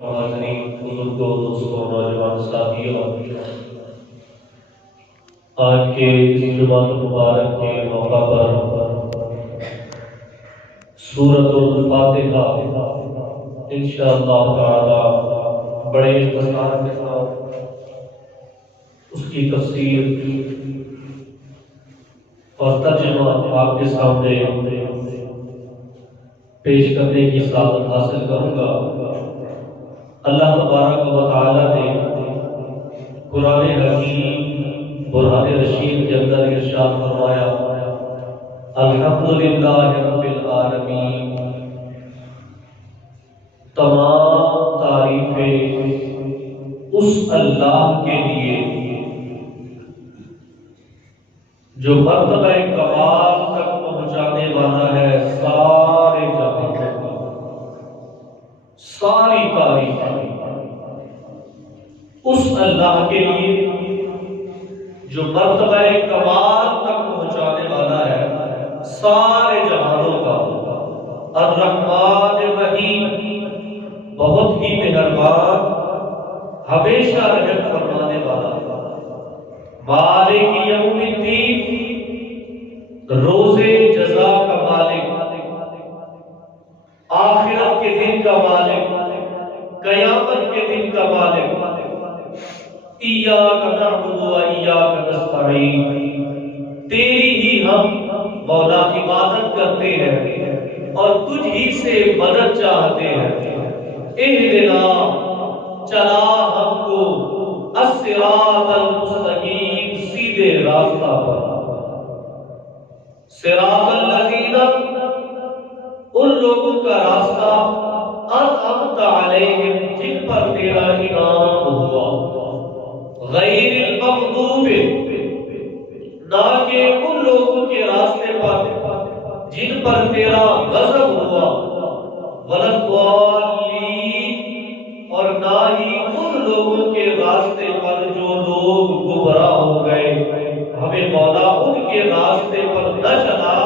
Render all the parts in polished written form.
ناظرین، بزرگوں، دوستوں، نوجوان ساتھیوں، آج کے اس جمعہ مبارک کے موقع پر سورۃ الفاتحہ انشاءاللہ تعالی بڑے اختصار کے ساتھ اس کی تفسیر اور ترجمہ آپ کے سامنے پیش کرنے کی سعادت حاصل کروں گا۔ اللہ تبارک و تعالی نے قرآن حکیم برہان رشید کے اندر ارشاد فرمایا، الحمدللہ رب العالمین، تمام تعریفیں اس اللہ کے لیے جو مرتبہ کمال تک پہنچانے والا ہے، سارے جہان کا، ساری تعریف اس اللہ کے لیے جو مرتبہ کمال تک پہنچانے والا ہے سارے جہانوں کا، الرحمن الرحیم، بہت ہی مہربان، ہمیشہ رحمت فرمانے والا، مالک یوم الدین، روز جزا کا مالک، آخرت کے دن کا مالک، قیامت کے دن کا مالک، ایاک نعبد و ایاک نستعین، تیری ہی ہم مولا عبادت کرتے ہیں اور تجھ ہی سے مدد چاہتے ہیں، اہدنا، چلا ہم کو الصراط المستقیم، سیدھے راستہ پر، صراط الذین، ان لوگوں کا راستہ، انعمت علیہم، جن پر تیرا انعام ہوا، غیر المغضوب، نہ کہ ان لوگوں کے راستے پر جن پر تیرا غضب ہوا، ولا الضالین، اور نہ ہی ان لوگوں کے راستے پر جو لوگ گمراہ ہو گئے، ہمیں مولا ان کے راستے پر نہ چلا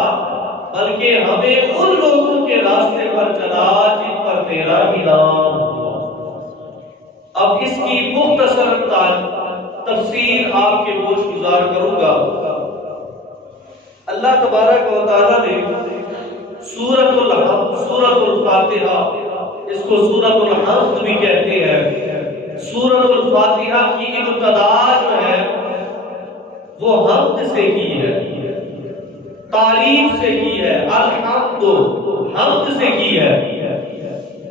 بلکہ ہمیں ان لوگوں کے راستے پر چلا جن پر تیرا انعام ہوا۔ اب اس کی مختصر تفسیر آپ کے گوش گزار کروں گا۔ اللہ تبارک و تعالی نے سورۃ الفاتحہ، اس کو سورۃ الحمد بھی کہتے ہیں، سورۃ الفاتحہ کی ابتدا جو ہے وہ حمد سے کی ہے، تعریف سے کی ہے، الحمد، حمد سے کی ہے۔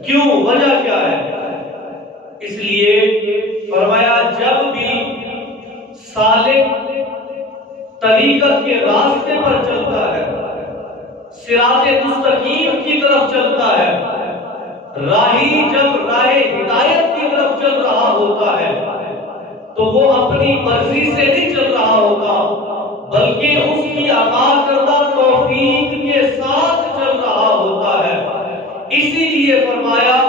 کیوں؟ وجہ کیا ہے؟ اس لیے فرمایا جب بھی سالک طریقت کے راستے پر چلتا ہے، صراط مستقیم کی طرف چلتا ہے، راہی جب راہ ہدایت کی طرف چل رہا ہوتا ہے تو وہ اپنی مرضی سے نہیں چل رہا ہوتا بلکہ اس کی عطا کردہ توفیق کے ساتھ چل رہا ہوتا ہے۔ اسی لیے فرمایا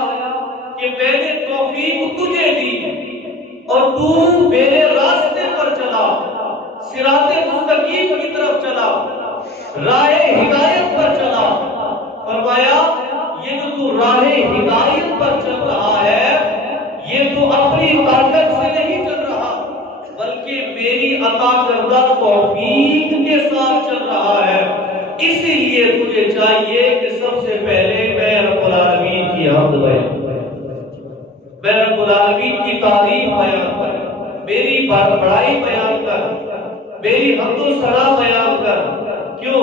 کہ میں نے توفیق تجھے دی اور تو میرے راستے پر چلا، صراط مستقیم کی طرف چلا، راہ ہدایت پر چلا۔ فرمایا یہ جو تو راہ ہدایت پر چل رہا ہے یہ تو اپنی طاقت سے نہیں چل رہا بلکہ میری عطا کردہ توفیق کے ساتھ چل رہا ہے۔ اسی لیے تجھے چاہیے کہ سب سے پہلے میں رب العالمین کی حمد بیان کروں، میں رب العالمین کی تعریف بیان کر، میری بڑائی بیان کر، میری حمد و ثنا بیان کر۔ کیوں؟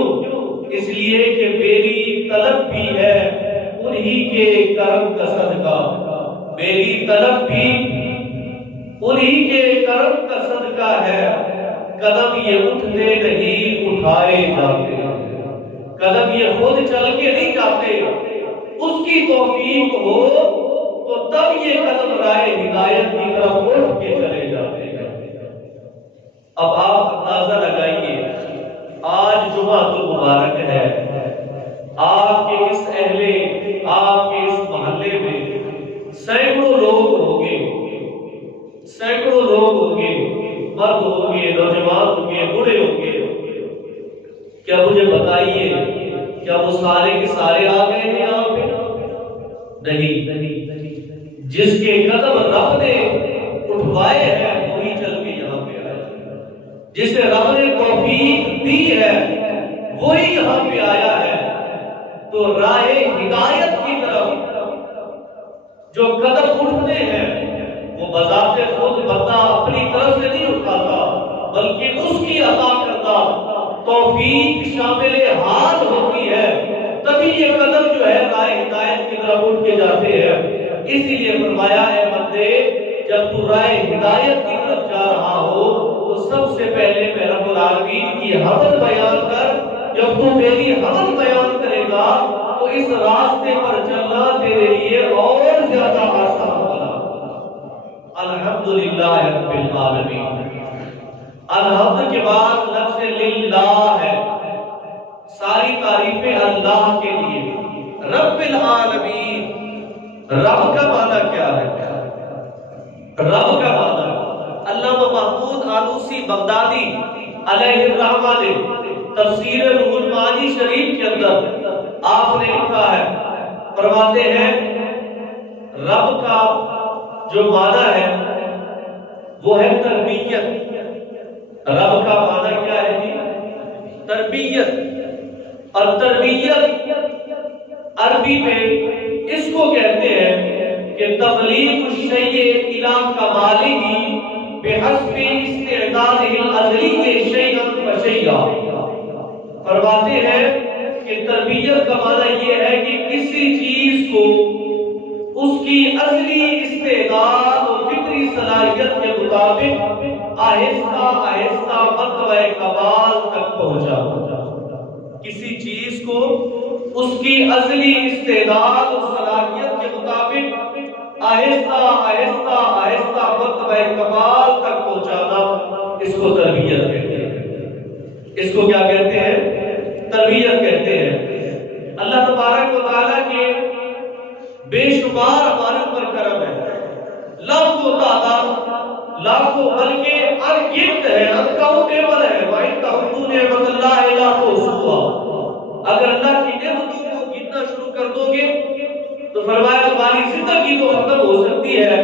اس لیے کہ میری طلب بھی ہے انہی کے کرم کا صدقہ، میری طلب بھی انہی کے کرم کا صدقہ ہے۔ قدم یہ اٹھتے نہیں اٹھائے جاتے، قدم یہ خود چل کے نہیں جاتے، اس کی توفیق ہو تو تب یہ قدم راہ ہدایت کی طرف اٹھ کے چلے جاتے ہیں۔ اب آپ اندازہ لگائیے، آج جمعہ تو مبارک ہے، آپ کے اس اہل، آپ کے اس محلے میں سینکڑوں لوگ ہوں گے، سینکڑوں لوگ ہوں گے، مرد ہوں گے، نوجوان ہوں گے، بوڑھے ہوں گے۔ کیا مجھے بتائیے کیا وہ سارے کے سارے آ گئے ہیں یہاں پہ؟ نہیں، جس کے قدم رب نے اٹھوائے ہیں وہی چل کے یہاں پہ آیا، جسے رب نے توفیق دی ہے وہی یہاں پہ آیا ہے۔ تو راہ ہدایت کی طرف جو قدم اٹھتے ہیں وہ بذات خود بندہ اپنی طرف سے نہیں اٹھاتا، بلکہ اس کی عطا کردہ توفیق شامل حال ہوتی ہے، تبھی یہ قدم جو ہے راہ ہدایت کی طرف اٹھ کے جاتے ہیں۔ اسی لیے فرمایا ہے بندے جب تو راہ ہدایت کی طرف جا رہا ہو تو سب سے پہلے میں رب العالمین کی حمد بیان کر، جب تو میری حمد بیان کرے گا تو اس راستے پر چلنا تیرے لیے اور زیادہ آسان ہوگا۔ الحمدللہ رب العالمین، الحمد کے بعد لفظ للہ ہے، ساری تعریفیں اللہ کے لیے۔ رب العالمین، رب کا معنی کیا ہے؟ رب کا معنی علامہ محمود آلوسی بغدادی علیہ الرحمہ نے تفسیر روح المعانی شریف کے اندر آپ نے لکھا ہے، فرماتے ہیں رب کا جو معنی ہے وہ ہے تربیت۔ رب کا معنی کیا ہے جی؟ تربیت۔ اور تربیت عربی میں اس کو کہتے ہیں کہ تبلیغ الشیء الی کمالہ بحسب استعدادہ الازلی شیئا فشیئا۔ فرماتے ہیں کہ تربیت کا معنی یہ ہے کہ کسی چیز کو اس کی ازلی استعداد و فطری صلاحیت کے مطابق آہستہ آہستہ مرتبہ کمال تک پہنچا۔ کسی چیز کو اس کی ازلی استعداد و صلاحیت کے مطابق آہستہ آہستہ آہستہ مرتبہ کمال تک پہنچانا، اس کو تربیت کہتے ہیں۔ اس کو کیا کہتے ہیں؟ تربیت کہتے ہیں۔ اللہ تبارک و تعالیٰ کے بے شمار ہمارے اوپر کرم ہے، لاکھوں تعداد، لاکھوں بلکہ انگنت ہے، انکاؤنٹیبل ہے۔ وَإِن تَعُدُّوا نِعْمَتَ اللَّهِ لَا تُحْصُوهَا۔ اگر اللہ کی نعمتوں کو گننا شروع کر دو گے تو فرمایا تمہاری زندگی تو ختم ہو سکتی ہے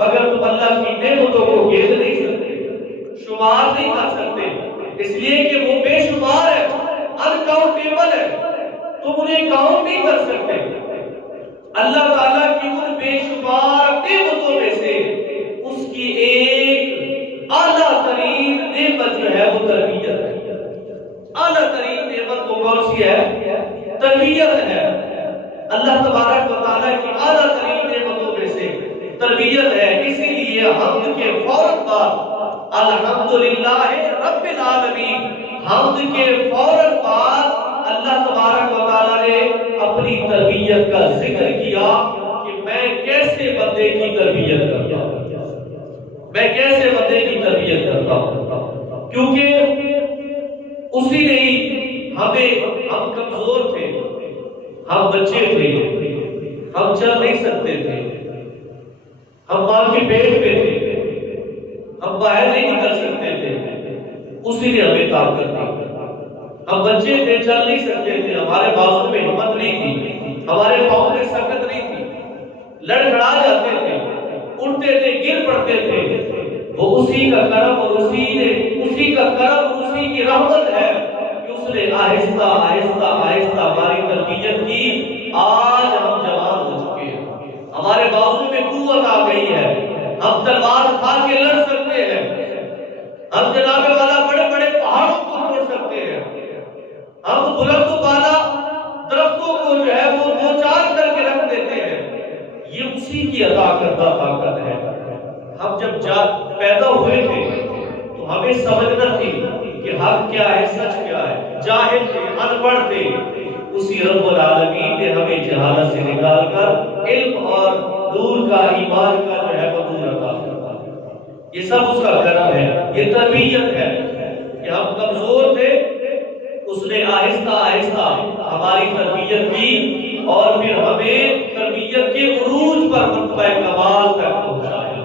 مگر تم اللہ کی نعمتوں کو گن نہیں سکتے، شمار نہیں کر سکتے، اس لیے کہ وہ بے شمار ہے، انکاؤنٹیبل ہے، تم انہیں کاؤنٹ نہیں کر سکتے۔ اللہ تعالیٰ کی ان بے شمار نعمتوں میں سے اس کی ایک اعلیٰ ترین نعمت جو ہے وہ تربیت ہے۔ اعلیٰ ترین نعمت وہ کون سی ہے؟ تربیت ہے۔ اللہ تبارک و تعالیٰ کی اعلیٰ ترین نعمتوں میں سے تربیت ہے۔ اسی لیے حمد کے فوراً بعد الحمدللہ رب العالمین، حمد کے فوراً بعد اللہ تبارک و تعالیٰ نے اپنی تربیت کا ذکر کیا کہ میں کیسے بندے کی تربیت کرتا ہوں، میں کیسے بندے کی تربیت کرتا ہوں، کیونکہ اسی نے ہی ہم کمزور تھے، ہم بچے تھے، ہم چل نہیں سکتے تھے، ہم ماں کے پیٹ میں تھے، ہم باہر نہیں نکل سکتے تھے، اسی نے ہمیں طاقت دی۔ ہم بچے تھے، چل نہیں سکتے تھے، ہمارے بازو میں ہمت نہیں تھی، ہمارے پاؤں میں سکت نہیں تھی، لڑکھڑا جاتے تھے، اٹھتے تھے، گر پڑتے تھے۔ وہ اسی کا کرم اور اسی کا کرم، اسی کی رحمت ہے کہ اس نے آہستہ آہستہ آہستہ ہماری تربیت کی۔ آج ہم جوان ہو چکے ہیں، ہمارے بازو میں قوت آ گئی ہے، ہم تلوار اٹھا کے لڑ سکتے ہیں، ہم جناب والا بڑے بڑے پہاڑوں کو توڑ سکتے ہیں، ہم بلند و بالا درختوں کو جو ہے وہ دو چار کر کے رکھ دیتے ہیں۔ یہ اسی کی عطا کردہ طاقت ہے۔ ہم جب پیدا ہوئے تھے تو ہمیں سمجھنا تھی کہ حق کیا ہے، سچ کیا ہے، جاہل تھے، ان پڑھ تھے، اسی رب العالمین نے ہمیں جہالت سے نکال کر علم اور نور کا، ایمان کا جو ہے وہ نور عطا کرتا ہے۔ یہ سب اس کا کرم ہے، یہ تربیت ہے کہ ہم کمزور تھے، اس نے آہستہ آہستہ ہماری تربیت کی اور پھر ہمیں تربیت کے عروج پر مرتبہ کمال تک پہنچایا،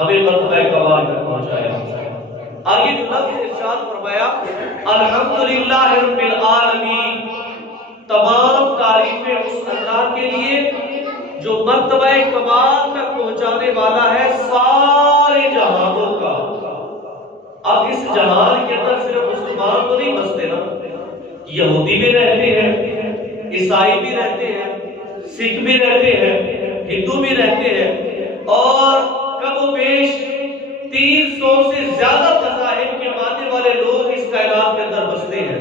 ہمیں مرتبہ کمال تک پہنچایا۔ آگے جو لفظ ارشاد فرمایا الحمدللہ رب العالمین، تمام تعریفیں اس اللہ کے لیے جو مرتبہ کمال تک پہنچانے والا ہے سارے جہانوں کا۔ اب اس جہان کے اندر صرف مسلمان تو نہیں بستے نا، یہودی بھی رہتے ہیں، عیسائی بھی رہتے ہیں، سکھ بھی رہتے ہیں، ہندو بھی رہتے ہیں، اور کم و بیش 300 سے زیادہ مذاہب کے ماننے والے لوگ اس کائنات کے اندر بستے ہیں۔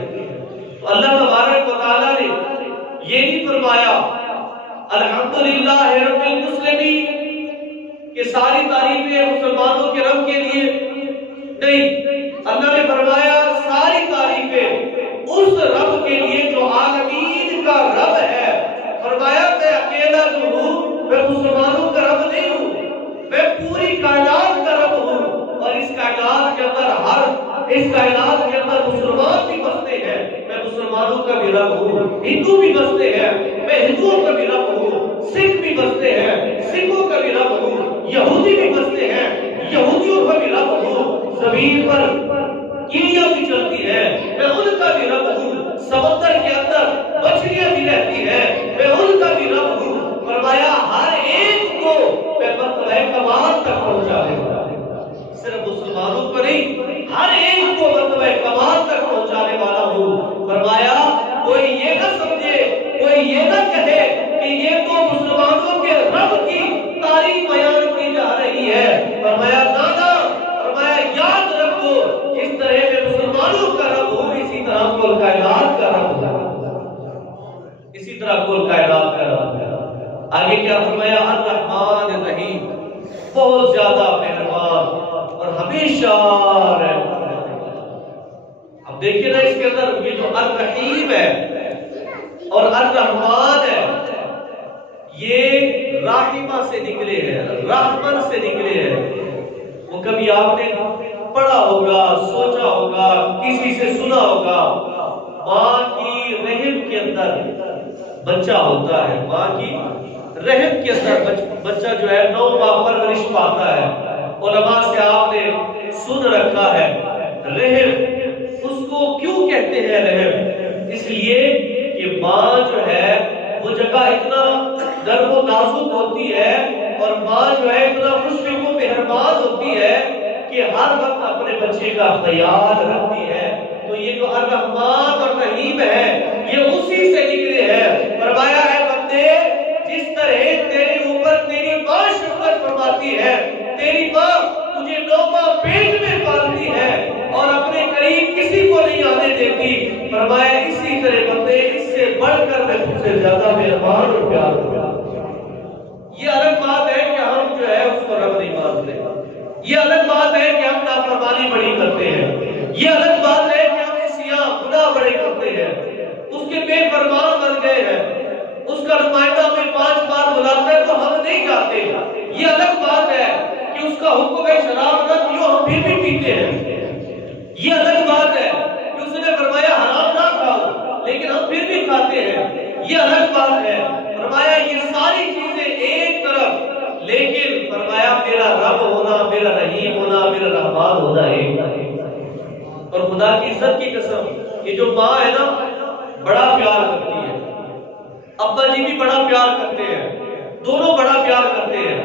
تو اللہ تبارک و تعالیٰ نے یہ نہیں فرمایا الحمدللہ رب المسلمین کہ ساری تعریفیں مسلمانوں کے رب کے لیے، نہیں، اللہ نے فرمایا ساری تعریفیں اس رب کے لیے جو عالمین کا رب ہے۔ فرمایا میں اکیلا جو ہوں میں مسلمانوں کا رب نہیں ہوں، میں پوری کائنات کا رب ہوں، اور اس کائنات کے اندر مسلمان بھی بستے ہیں، میں مسلمانوں کا بھی رب ہوں، ہندو بھی بستے ہیں، میں ہندوؤں کا بھی رب ہوں، سکھ بھی بستے ہیں، سکھوں کا بھی رب ہوں، یہودی بھی بستے ہیں، یہودیوں کا بھی رب ہوں، زمین پر کیڑیاں بھی چلتی ہے میں ان کا بھی رب ہوں، سمندر کے اندر مچھلیاں بھی رہتی ہیں میں ان کا بھی رب ہوں۔ فرمایا ہر ایک کو میں مرتبہ کمال تک پہنچانے والا ہوں، صرف مسلمانوں کو نہیں، ہر ایک کو مرتبہ کمال تک پہنچانے والا ہوں۔ فرمایا کوئی یہ نہ سمجھے، کوئی یہ نہ کہے کہ یہ تو مسلمانوں کے رب کی تعریف بیان کی جا رہی ہے۔ فرمایا نانا، فرمایا یاد رکھو جس طرح میں مسلمانوں کا رب ہوں اسی طرح کل کائنات کا رب ہے، اسی طرح کل کائنات کا رب ہے۔ آگے کیا فرمایا؟ الرحمن الرحیم، بہت زیادہ مہربان اور ہمیشہ رحم کرنے والا۔ اب دیکھیں نا اس کے اندر یہ جو الرحیم ہے اور الرحمن ہے، یہ راحمہ سے نکلے ہیں، رحمن سے نکلے ہیں۔ وہ کبھی آپ نے پڑھا ہوگا، سوچا ہوگا، کسی سے سنا ہوگا، ماں کی رحم کے اندر بچہ ہوتا ہے، ماں کی رحم کے اندر بچہ جو ہے 9 ماہ پرورش پاتا ہے۔ علماء سے آپ نے سن رکھا ہے رحم اس کو کیوں کہتے ہیں رحم؟ اس لیے کہ ماں جو ہے وہ جگہ اتنا نرم و نازک ہوتی ہے، اور ماں جو ہے اتنا مشفق و مہربان ہوتی ہے کہ ہر وقت اپنے بچے کا خیال رکھتی ہے۔ تو یہ جو الرحمن اور رحیم ہے یہ اسی سے نکلے ہیں۔ فرمایا ہے بندے جس طرح تیرے اوپر تیری ماں شفقت فرماتی ہے، تیری ماں تجھے 9 ماہ پیٹ میں پالتی ہے اور اپنے قریب کسی کو نہیں آنے دیتی، فرمایا اسی طرح بندے اس سے بڑھ کر میں تجھ سے زیادہ مہربان اور پیار کرتا ہوں۔ یہ الگ بات ہے کہ ہم جو ہے اس کو رب نہیں مانتے، یہ الگ بات ہے کہ ہم نافرمانی بڑی کرتے ہیں، یہ الگ بات ہے کہ ہم عصیاں گناہ بڑے کرتے ہیں، اس کے بے فرمان بن گئے ہیں، اس کا نمائندہ ہمیں 5 بار بلاتا ہے تو ہم نہیں جاتے، یہ الگ بات ہے کہ اس کا حکم ہے شراب نہ پیو ہم پھر بھی پیتے ہیں، یہ الگ بات ہے کہ اس نے فرمایا حرام نہ کھاؤ لیکن ہم پھر بھی کھاتے ہیں، یہ الگ بات ہے۔ فرمایا یہ ساری چیزیں ایک طرف، لیکن فرمایا میرا رب ہونا، میرا رحیم ہونا، میرا رحمان ہونا ایک۔ اور خدا کی عزت کی قسم یہ جو ماں ہے نا بڑا پیار کرتی ہے، ابا جی بھی بڑا پیار کرتے ہیں، دونوں بڑا پیار کرتے ہیں،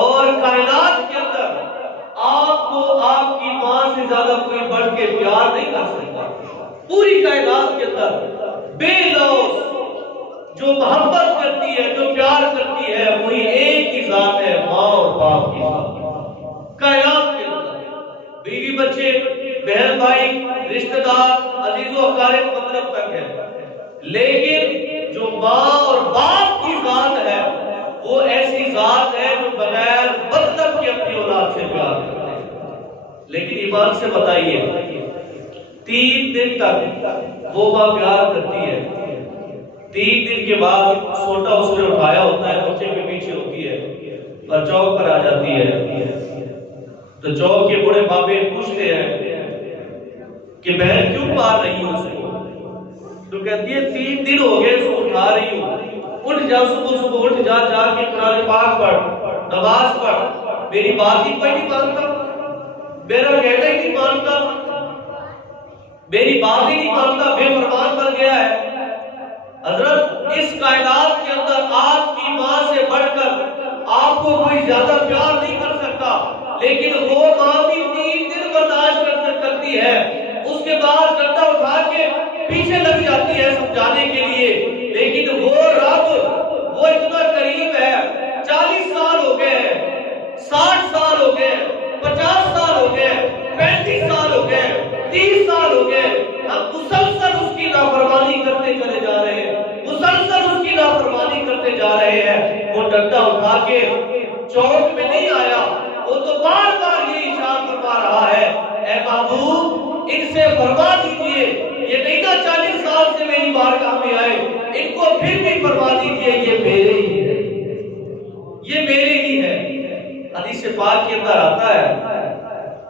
اور کائنات کے اندر آپ کو آپ کی ماں سے زیادہ کوئی بڑھ کے پیار نہیں کر سکتا۔ پوری کائنات کے اندر بے لوث جو محبت کرتی ہے، جو پیار کرتی ہے، وہی ایک ہی ذات ہے، ماں اور باپ کی ذات۔ کائنات کے اندر بیوی بچے بہن بھائی رشتہ دار عزیز و اقارب مطلب تک ہے، لیکن جو ماں اور باپ کی ذات ہے وہ ایسی ذات ہے جو بغیر مطلب کے اپنی اولاد سے پیار کرتے ہیں۔ لیکن ایمان سے بتائیے 3 دن تک وہ ماں پیار کرتی ہے، 3 دن کے بعد سوٹا اس نے اٹھایا ہوتا ہے، بچے کے پیچھے ہوتی ہے اور چوک پر آ جاتی ہے، تو چوک کے بڑے بابے پوچھتے ہیں کہ بہن کیوں مار رہی ہوں اس کو؟ تو کہتی ہے 3 دن ہو گئے اس کو اٹھا رہی ہوں، اٹھ جا صبح اٹھ جا کے قرآن پاک پڑھ، نماز پڑھ، میری بات ہی کوئی نہیں مانتا، میرا کہنا ہی نہیں مانتا، میری بات ہی نہیں مانتا، بے فرمان بن گیا ہے۔ حضرت اس کائنات کے اندر آپ کی ماں سے بڑھ کر آپ کو کوئی زیادہ پیار نہیں کر سکتا، لیکن وہ ماں بھی 3 دن برداشت کرتی ہے، اس کے بعد ڈنڈا اٹھا کے پیچھے لگ جاتی ہے سمجھانے کے لیے، لیکن وہ رب وہ اتنا قریب ہے۔ 40 سال ہو گئے، 60 سال ہو گئے، 50 سال ہو گئے، 35 سال ہو گئے، 30 سال ہو گئے، ہم مسلسل اس کی نافرمانی کرتے چلے جا رہے ہیں، مسلسل اس کی نافرمانی کرتے جا رہے ہیں۔ وہ ڈنڈا اٹھا کے چوک میں نہیں آیا، وہ تو بار بار یہ ارشاد فرما رہا ہے، اے محبوب ان سے فرما دیجئے یہ نہیں نہ 40 سال سے میری بارگاہ میں آئے، ان کو پھر بھی فرما دیجئے یہ میرے ہی ہے، یہ میرے ہی ہے۔ حدیث پاک کے اندر آتا ہے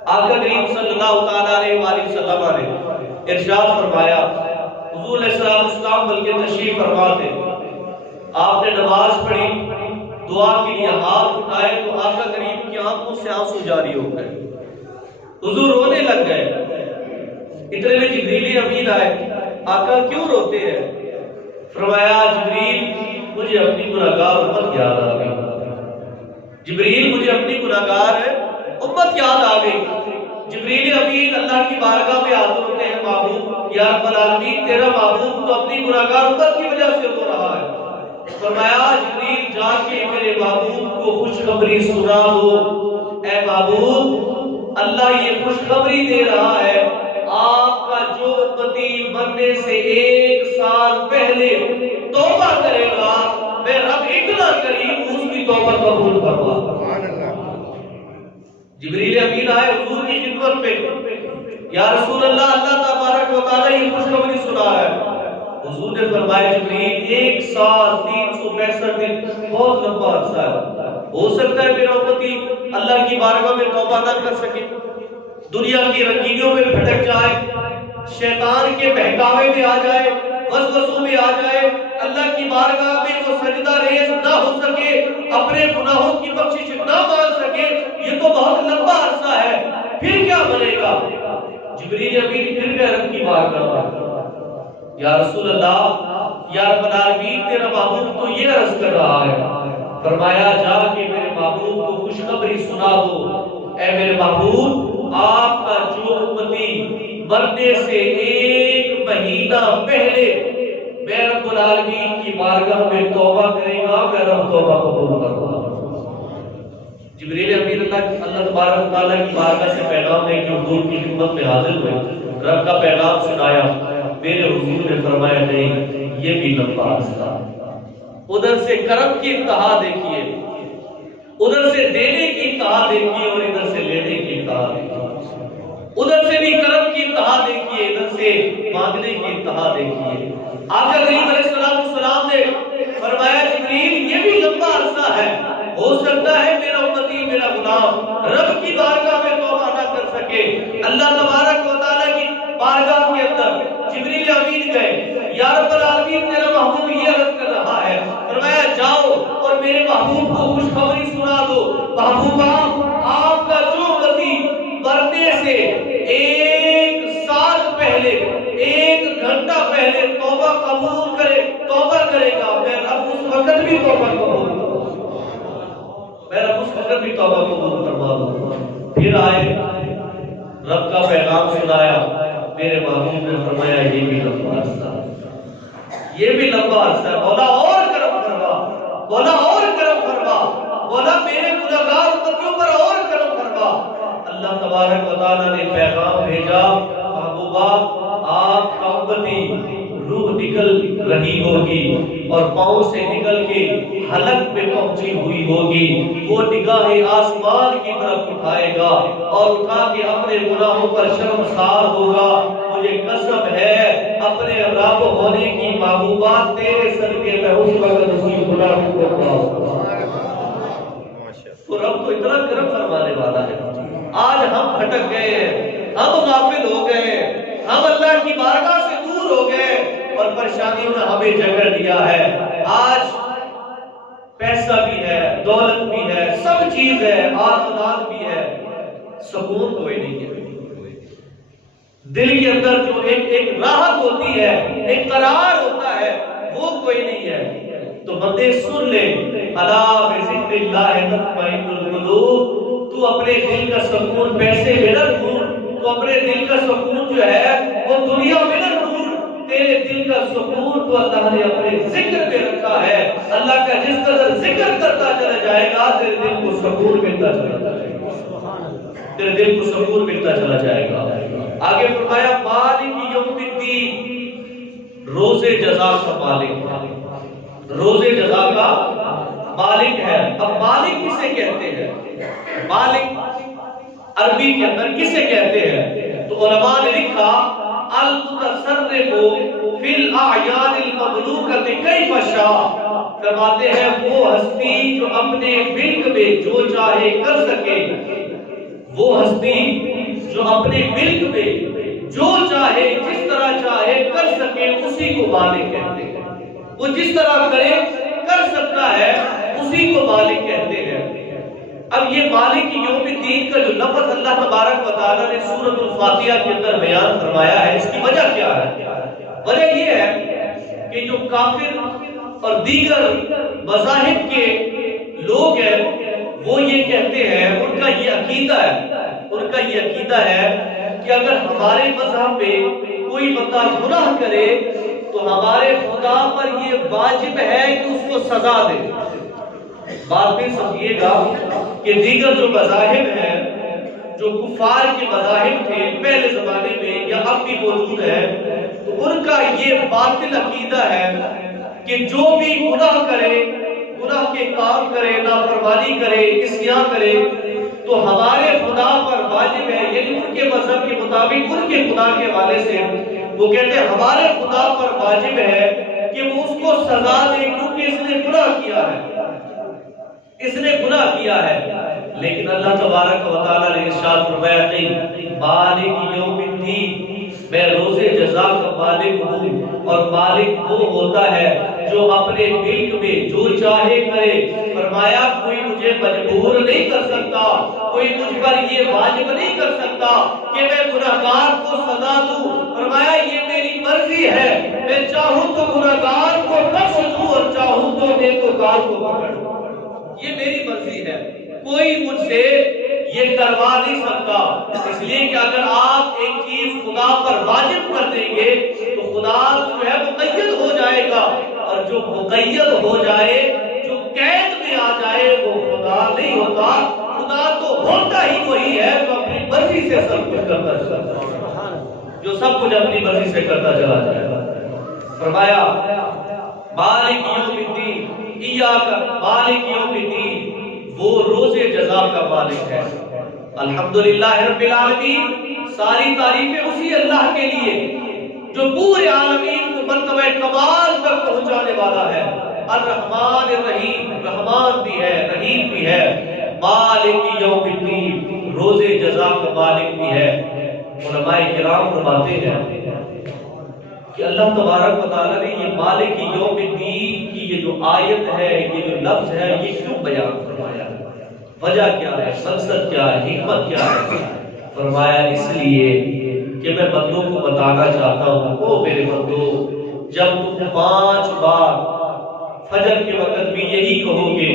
آقا کریم صلی اللہ تعالیٰ علیہ وآلہ وسلم نے ارشاد فرمایا، حضور علیہ السلام بلکہ تشریف فرما تھے، آپ نے نماز پڑھی، دعا کے لیے ہاتھ اٹھائے تو آقا کریم کی آنکھوں سے آنسو جاری ہو گئے، حضور رونے لگ گئے۔ اتنے میں جبریل امین آئے، آقا کیوں روتے ہیں؟ فرمایا جبریل مجھے اپنی گناہگار امت یاد آ گئی، جبریل مجھے اپنی گناہگار امت یاد آ گئی۔ جبریل امین اللہ کی بارگاہ میں حاضر ہوتے ہیں، محبوب یا رب العالمین تیرا محبوب تو اپنی گناہگار امت کی وجہ سے رو رہا ہے۔ فرمایا جبریل جا کے میرے محبوب کو خوشخبری سنا دو، اے محبوب اللہ یہ خوشخبری دے رہا ہے آپ کا جو امتی مرنے سے 1 سال پہلے توبہ کرے گا میں رب اتنا قریب ہوں اس کی توبہ قبول کروا۔ جبریل امین آئے حضور کی خدمت میں، یا رسول اللہ اللہ تبارک و تعالی یہ خوشخبری سنا ہے۔ حضور نے فرمایا جبریل 1 سال 365 دن بہت لمبا عرصہ ہے، ہو سکتا ہے میرا امتی اللہ کی بارگاہ میں توبہ نہ کر سکے، دنیا کی رنگینیوں میں بھٹک جائے، شیطان کے بہکاوے میں آ جائے، وسوسوں میں آ جائے، اللہ کی بارگاہ میں وہ سجدہ ریز نہ ہو سکے، اپنے گناہوں کی بخشش نہ مانگ سکے، یہ تو بہت لمبا عرصہ ہے، پھر کیا بنے گا؟ جبریل امین پھر گئے رب کی بارگاہ میں، یا رسول اللہ یا رب العالمین تیرا محبوب تو یہ عرض کر رہا ہے۔ فرمایا جا کے میرے محبوب کو خوشخبری سنا دو، اے میرے محبوب آپ کا جو امتی مرنے سے 1 مہینہ پہلے میں رب العالمین کی بارگاہ میں توبہ کرے گا میں رب توبہ قبول کروں گا۔ جبریل امین اللہ تبارک تعالیٰ کی بارگاہ سے پیغام لے کے حضور کی خدمت میں حاضر ہوئے، رب کا پیغام سنایا، میرے حضور نے فرمایا نہیں یہ بھی لمبا عرصہ۔ ادھر سے کرم کی انتہا دیکھیے، ادھر سے دینے کی انتہا دیکھیے اور ادھر سے لینے کی انتہا دیکھیے، ادھر سے بھی کرم کی انتہا دیکھیے ادھر سے مانگنے کی انتہا دیکھیے۔ آقا کریم علیہ السلام نے فرمایا جبریل یہ بھی لمبا عرصہ ہے، ہو سکتا ہے میرا امتی میرا غلام رب کی بارگاہ میں توبہ نہ کر سکے۔ اللہ تبارک و تعالیٰ کی بارگاہ کے اندر جبریل امین گئے، یا رب العالمین تیرا محبوب یہ عرض کر رہا ہے، فرمایا جاؤ اور میرے محبوب کو خوشخبری سنا دو، محبوبہ آپ کا جو امتی مرنے سے 1 سال پہلے 1 گھنٹہ پہلے توبہ قبول کرے توبہ کرے گا میں رب اس وقت بھی توبہ قبول فرما دوں۔ پھر آئے رب کا پیغام سنایا، میرے محبوب نے فرمایا یہ بھی لمبا عرصہ، یہ بھی لمبا عرصہ، مولا اور کرم فرما، مولا اور کرم فرما، مولا میرے گناہگار امتیوں پر اور کرم فرما۔ اللہ تبارک و تعالیٰ نے پیغام بھیجا، محبوبہ آپ کا امتی روح نکل رہی ہوگی اور پاؤں سے نکل کے حلق میں پہنچی ہوئی ہوگی، وہ نگاہیں آسمان کی طرف اٹھائے گا اور اٹھا کے اپنے گناہوں پر شرمسار ہوگا۔ مجھے قسم ہے اپنے رب ہونے کی محبوبہ تیرے صدقے میں اس وقت اس کی گناہوں کو معاف۔ تو رب تو اتنا کرم فرمانے والا ہے۔ آج ہم بھٹک گئے ہیں، ہم غافل ہو گئے، ہم اللہ کی بارگاہ سے دور ہو گئے اور پریشانیوں نے ہمیں جکڑ دیا ہے۔ آج پیسہ بھی ہے، دولت بھی ہے، سب چیز ہے، آسودات بھی ہے، سکون کوئی نہیں ہے۔ دل کے اندر جو ایک راحت ہوتی ہے، ایک قرار ہوتا ہے، وہ کوئی نہیں ہے۔ تو بندے سن لے، الا بذکر اللہ تطمئن القلوب، تو اپنے دل کا سکون پیسے میں نہ ڈھونڈ، تو اپنے دل کا سکون جو ہے وہ دنیا میں نہ ڈھونڈ، تیرے دل کا سکون تو اللہ نے اپنے ذکر میں رکھا ہے۔ اللہ کا جس قدر ذکر کرتا چلا جائے گا تیرے دل کو سکون ملتا چلا جائے گا، تیرے دل کو سکون ملتا چلا جائے گا۔ آگے فرمایا مالک یوم الدین، روز جزا کا مالک، روز جزا کا مالک ہے۔ اب مالک کسے کہتے ہیں؟ مالک عربی کے اندر کسے کہتے ہیں؟ تو علماء نے لکھا المتصرف فی الاعیان المملوکۃ کیف شاء، فرماتے ہیں وہ ہستی جو اپنے ملک میں جو چاہے کر سکے، وہ ہستی جو اپنے ملک میں جو چاہے جس طرح چاہے کر سکے اسی کو مالک کہتے ہیں۔ وہ جس طرح کرے کر سکتا ہے اسی کو مالک کہتے ہیں۔ اب یہ مالک یوم الدین کا جو لفظ اللہ تبارک و تعالیٰ نے سورۃ الفاتحہ کے اندر بیان فرمایا ہے، اس کی وجہ کیا ہے؟ وجہ یہ ہے کہ جو کافر اور دیگر مذاہب کے لوگ ہیں وہ یہ کہتے ہیں، ان کا یہ عقیدہ ہے کہ اگر ہمارے مذہب میں کوئی بندہ گناہ کرے تو ہمارے خدا پر یہ واجب ہے کہ اس کو سزا دے۔ بات بھی سمجھیے گا کہ دیگر جو مذاہب ہیں، جو کفار کے مذاہب تھے پہلے زمانے میں یا اب بھی موجود ہے، تو ان کا یہ باطل عقیدہ ہے کہ جو بھی گناہ کرے، گناہ کے کام کرے، نافرمانی کرے، عصیاں کرے، تو ہمارے خدا پر واجب ہے، یعنی ان کے مذہب کے مطابق ان کے خدا کے حوالے سے وہ کہتے ہیں ہمارے خدا پر واجب ہے کہ وہ اس کو سزا دے کیونکہ اس نے گناہ کیا ہے، اس نے گناہ کیا ہے۔ لیکن اللہ تبارک و تعالیٰ نے ارشاد فرمایا نہیں، مالک یوم الدین، میں روز جزا کا مالک ہوں، اور مالک وہ ہوتا ہے جو اپنے ملک میں جو چاہے کرے۔ فرمایا کوئی مجھے مجبور نہیں کر سکتا، کوئی مجھ پر یہ واجب نہیں کر سکتا کہ میں گناہگار کو سزا دوں۔ فرمایا یہ میری مرضی ہے، میں چاہوں تو گناہگار کو بخش دوں اور چاہوں تو نیکوکار کو پکڑ دوں، یہ میری مرضی ہے، کوئی مجھ سے یہ کروا نہیں سکتا۔ اس لیے کہ اگر آپ ایک چیز خدا پر واجب کر دیں گے تو خدا جو ہے مقید ہو جائے گا، اور جو مقید ہو جائے، جو قید میں آ جائے، وہ خدا نہیں ہوتا۔ خدا تو ہوتا ہی وہی ہے جو اپنی مرضی سے سب کچھ کرتا چلا جائے، جو سب کچھ اپنی مرضی سے کرتا چلا جائے گا۔ فرمایا مالک یوم الدین، مالک یوم الدین، وہ روز جزا کا مالک ہے۔ الحمدللہ رب العالمین، ساری تعریفیں اسی اللہ کے لیے جو پورے عالمین کو مرتبہ کمال تک پہنچانے والا ہے۔ الرحمن الرحیم، رحمان بھی ہے، رحیم بھی ہے۔ مالک یوم الدین، روز جزا کا مالک بھی ہے۔ علماء کرام فرماتے ہیں کہ اللہ تبارک و تعالیٰ نے یہ مالک یوم الدین کی یہ جو آیت ہے، یہ جو لفظ ہے، یہ کیوں بیان فرمایا؟ وجہ کیا ہے، مقصد کیا ہے، حکمت کیا ہے؟ فرمایا اس لیے کہ میں بندوں کو بتانا چاہتا ہوں، او میرے بندو، جب تم 5 بار فجر کے وقت بھی یہی کہو گے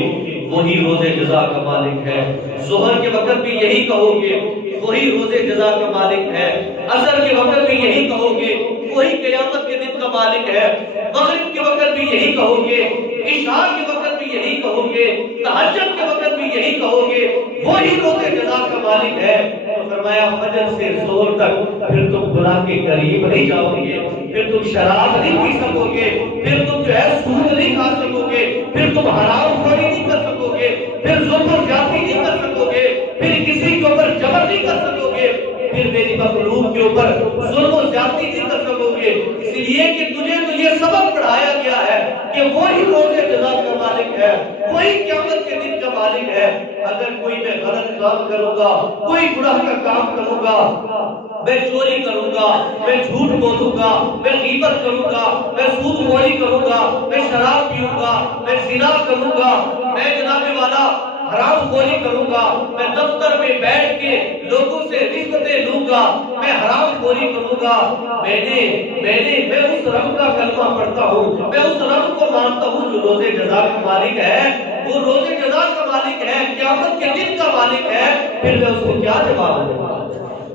وہی روز جزا کا مالک ہے، ظہر کے وقت بھی یہی کہو گے وہی روز جزا کا مالک ہے، عصر کے وقت بھی یہی کہو گے وہی قیامت کے دن کا مالک ہے، مغرب کے وقت بھی یہی کہو گے، عشاء کے وقت بھی یہی کہو گے، تہجد کے وقت بھی یہی کہو گے وہی روز جزا کا مالک ہے۔ تو فرمایا فجر سے ظہر تک پھر تم گناہ کے قریب نہیں جاؤ گے، پھر تم شراب نہیں پی سکو گے، پھر تم جو ہے سود نہیں کھا سکو گے، پھر تم حرام خوری نہیں کر سکو گے، پھر ظلم و زیادتی نہیں کر سکو گے، پھر کسی کے اوپر جبر نہیں کر سکو گے، پھر میری مخلوق کے اوپر ظلم و زیادتی نہیں کر سکو گے، اس لیے کہ تجھے تو یہ سبق پڑھایا گیا ہے کہ وہی روز جزا کا مالک ہے، وہی قیامت کے دن کا مالک ہے۔ اگر کوئی میں غلط کام کروں گا، کوئی گناہ کا کام کروں گا، میں چوری کروں گا، میں جھوٹ بولوں گا، میں غیبت کروں گا، میں سود خوری کروں گا، میں شراب پیوں گا، میں زنا کروں گا، میں جناب والا حرام خوری کروں گا، میں دفتر میں بیٹھ کے لوگوں سے رشوتیں لوں گا، میں حرام خوری کروں گا، میں اس رب کا کلمہ پڑھتا ہوں، میں اس رب کو مانتا ہوں جو روز جزا کا مالک ہے، وہ روز جزا کا مالک ہے، قیامت کے دن کا مالک ہے، پھر میں اس کو کیا جواب دوں گا؟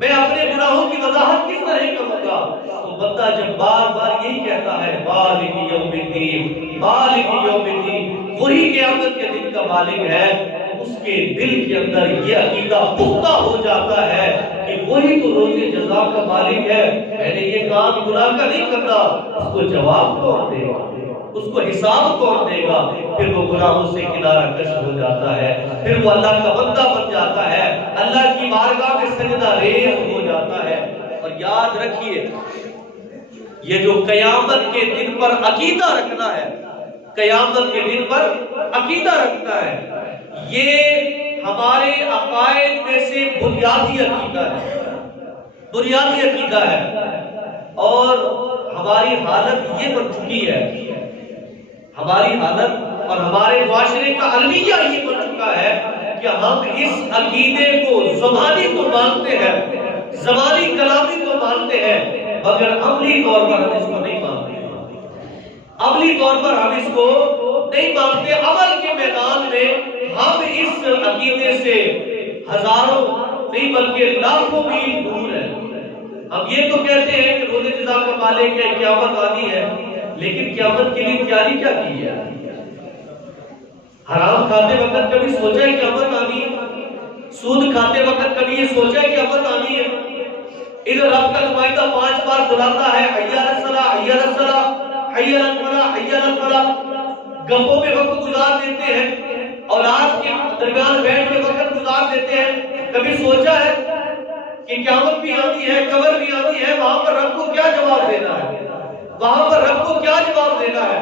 میں اپنے گناہوں کی وضاحت کس طرح کروں گا؟ تو بندہ جب بار بار یہی کہتا ہے مالک یوم الدین، مالک یوم الدین، وہی قیامت کے دن کا مالک ہے، اس کے دل کے اندر یہ عقیدہ پختہ ہو جاتا ہے کہ وہی تو روز جزا کا مالک ہے، میں نے یہ کام گناہ کا نہیں کرنا، اس کو جواب کون دے گا، اس کو حساب کون دے گا؟ پھر وہ گناہوں سے کنارہ کش ہو جاتا ہے، پھر وہ اللہ کا بندہ بن جاتا ہے، اللہ کی بارگاہ میں سجدہ ریز ہو جاتا ہے۔ اور یاد رکھیے یہ جو قیامت کے دن پر عقیدہ رکھنا ہے، قیامت کے دن پر عقیدہ رکھنا ہے، یہ ہمارے عقائد میں سے بنیادی عقیدہ ہے، بنیادی عقیدہ ہے، اور ہماری حالت یہ بن چکی ہے، ہماری حالت اور ہمارے معاشرے کا المیہ یہ بن چکا ہے کہ ہم اس عقیدے کو زبانی تو مانتے ہیں، زبانی کلامی تو مانتے ہیں، مگر عملی طور پر ہم اس کو نہیں مانتے، عملی طور پر ہم اس کو نہیں مانتے۔ عمل کے میدان میں ہم اس عقیدے سے ہزاروں نہیں بلکہ لاکھوں میل دور ہیں۔ ہم یہ تو کہتے ہیں کہ روز جزا کا مالک ہے، قیامت آنی ہے، لیکن قیامت کے لیے تیاری کیا کی ہے؟ حرام کھاتے وقت کبھی سوچا ہے قیامت آنی ہے؟ سود کھاتے وقت کبھی یہ سوچا ہے قیامت آنی ہے؟ ادھر رب کا نمائندہ 5 بار بلاتا ہے حی علی الصلاۃ، حی علی الصلاۃ، حی علی الفلاح، حی علی الفلاح، گپوں میں وقت گزار دیتے ہیں، اولاد کے درمیان بیٹھ کے وقت گزار دیتے ہیں۔ کبھی سوچا ہے کہ قیامت بھی آنی ہے، قبر بھی آنی ہے، وہاں پر رب کو کیا جواب دینا ہے؟ وہاں پر رب کو کیا جواب دینا ہے؟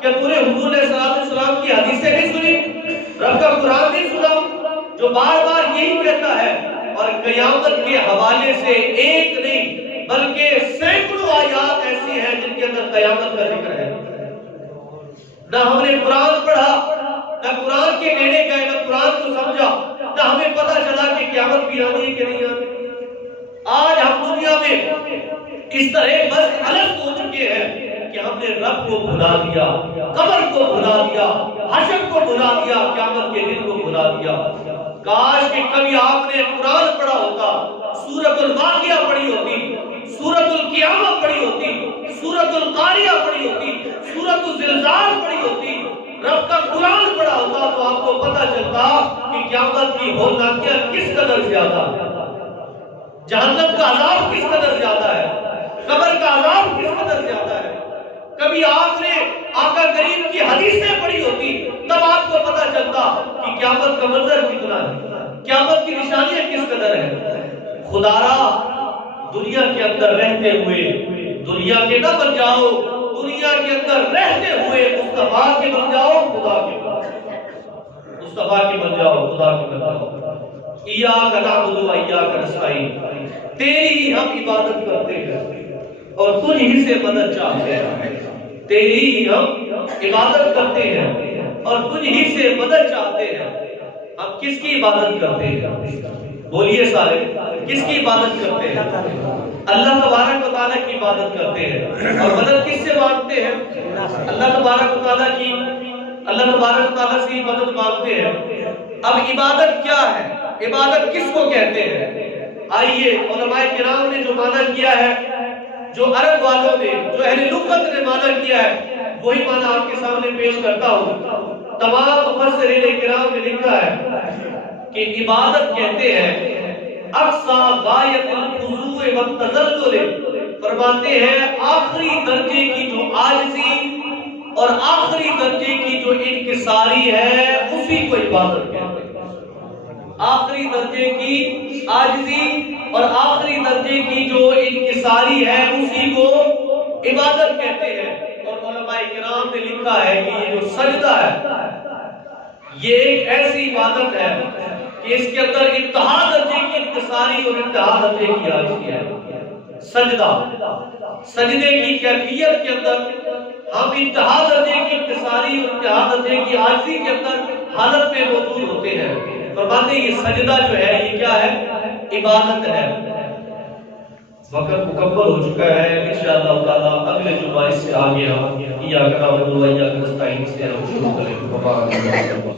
کیا تُو نے حضور علیہ السلام کی حدیثیں نہیں سنی؟ رب کا قرآن نہیں سنا؟ جو بار بار یہی کہتا ہے، اور قیامت کے حوالے سے ایک نہیں بلکہ سینکڑوں آیات ایسی ہیں جن کے اندر قیامت کا ذکر ہے۔ نہ ہم نے قرآن پڑھا، نہ قرآن کے نیڑے گئے، نہ قرآن کو سمجھا، نہ ہمیں پتہ چلا کہ قیامت بھی آنی ہے کہ نہیں آنی۔ آج ہم دنیا میں اس طرح بس الگ ہو چکے ہیں کہ ہم نے رب کو بھلا دیا، قبر کو بھلا دیا، حشر کو بھلا دیا، قیامت کے دن کو بھلا دیا۔ کاش کہ کبھی آپ نے قرآن پڑھا ہوتا، سورۃ الواقعہ پڑھی ہوتی، سورۃ القیامہ پڑھی ہوتی، سورۃ القاریہ پڑھی ہوتی، سورۃ الزلزال پڑھی ہوتی، رب کا قرآن پڑھا ہوتا تو آپ کو پتہ چلتا کہ قیامت کی ہولناکیاں کس قدر زیادہ ہے، جہنم کا عذاب کس قدر زیادہ ہے، قبر کا عذاب کس قدر زیادہ ہے۔ کبھی آپ نے آقا کریم کی حدیثیں پڑھی ہوتی، تب آپ کو پتہ چلتا کہ قیامت کا منظر کتنا ہے، قیامت کی نشانیاں کس قدر ہے۔ خدا را دنیا کے اندر رہتے ہوئے دنیا کے نہ بن جاؤ، دنیا کے اندر رہتے ہوئے مصطفیٰ کے بن جاؤ، خدا کے بن جاؤ، مصطفیٰ کے بن جاؤ، خدا کے بن جاؤ۔ ایاک نعبد و ایاک نستعین، تیری ہی ہم عبادت کرتے ہیں اور تجھ ہی سے مدد چاہتے ہیں، تیری ہی ہم عبادت کرتے ہیں اور تجھ ہی سے مدد چاہتے ہیں۔ ہم کس کی عبادت کرتے ہیں؟ بولیے سارے، کس کی عبادت کرتے ہیں؟ اللہ تبارک و تعالیٰ کی عبادت کرتے ہیں، اور مدد کس سے مانگتے ہیں؟ اللہ تبارک و تعالیٰ کی، اللہ تبارک و تعالیٰ سے مدد مانگتے ہیں۔ اب عبادت کیا ہے؟ عبادت کس کو کہتے ہیں؟ آئیے علماء کرام نے جو معنی کیا ہے، جو عرب والوں نے، جو اہل لغت نے معنی کیا ہے، وہی معنی آپ کے سامنے پیش کرتا ہوں۔ تمام مفسرین کرام نے لکھا ہے کہ عبادت کہتے ہیں اقصی غایت الخضوع والتذلل، فرماتے ہیں آخری درجے کی جو عاجزی اور آخری درجے کی جو انکساری ہے، اسی کو عبادت کہتے ہیں۔ آخری درجے کی عاجزی اور آخری درجے کی جو انکساری ہے، اسی کو عبادت کہتے ہیں۔ اور علماء کرام نے لکھا ہے کہ یہ جو سجدہ ہے، یہ ایک ایسی عبادت ہے کہ اس کے اندر انتہا درجے کی انکساری اور انتہا درجے کی عاجزی ہے۔ سجدہ، سجدے کی کیفیت کے اندر ہم انتہا درجے کی انکساری اور انتہا درجے کی عاجزی کے اندر حالت میں موجود ہوتے ہیں. فرماتے ہیں یہ سجدہ جو ہے یہ کیا ہے؟ عبادت ہے. وقت مکمل ہو چکا ہے. انشاءاللہ تعالیٰ اگلے جمعہ اس سے آگے ہم ایاک نعبد و ایاک نستعین سے ہم شروع کریں گے.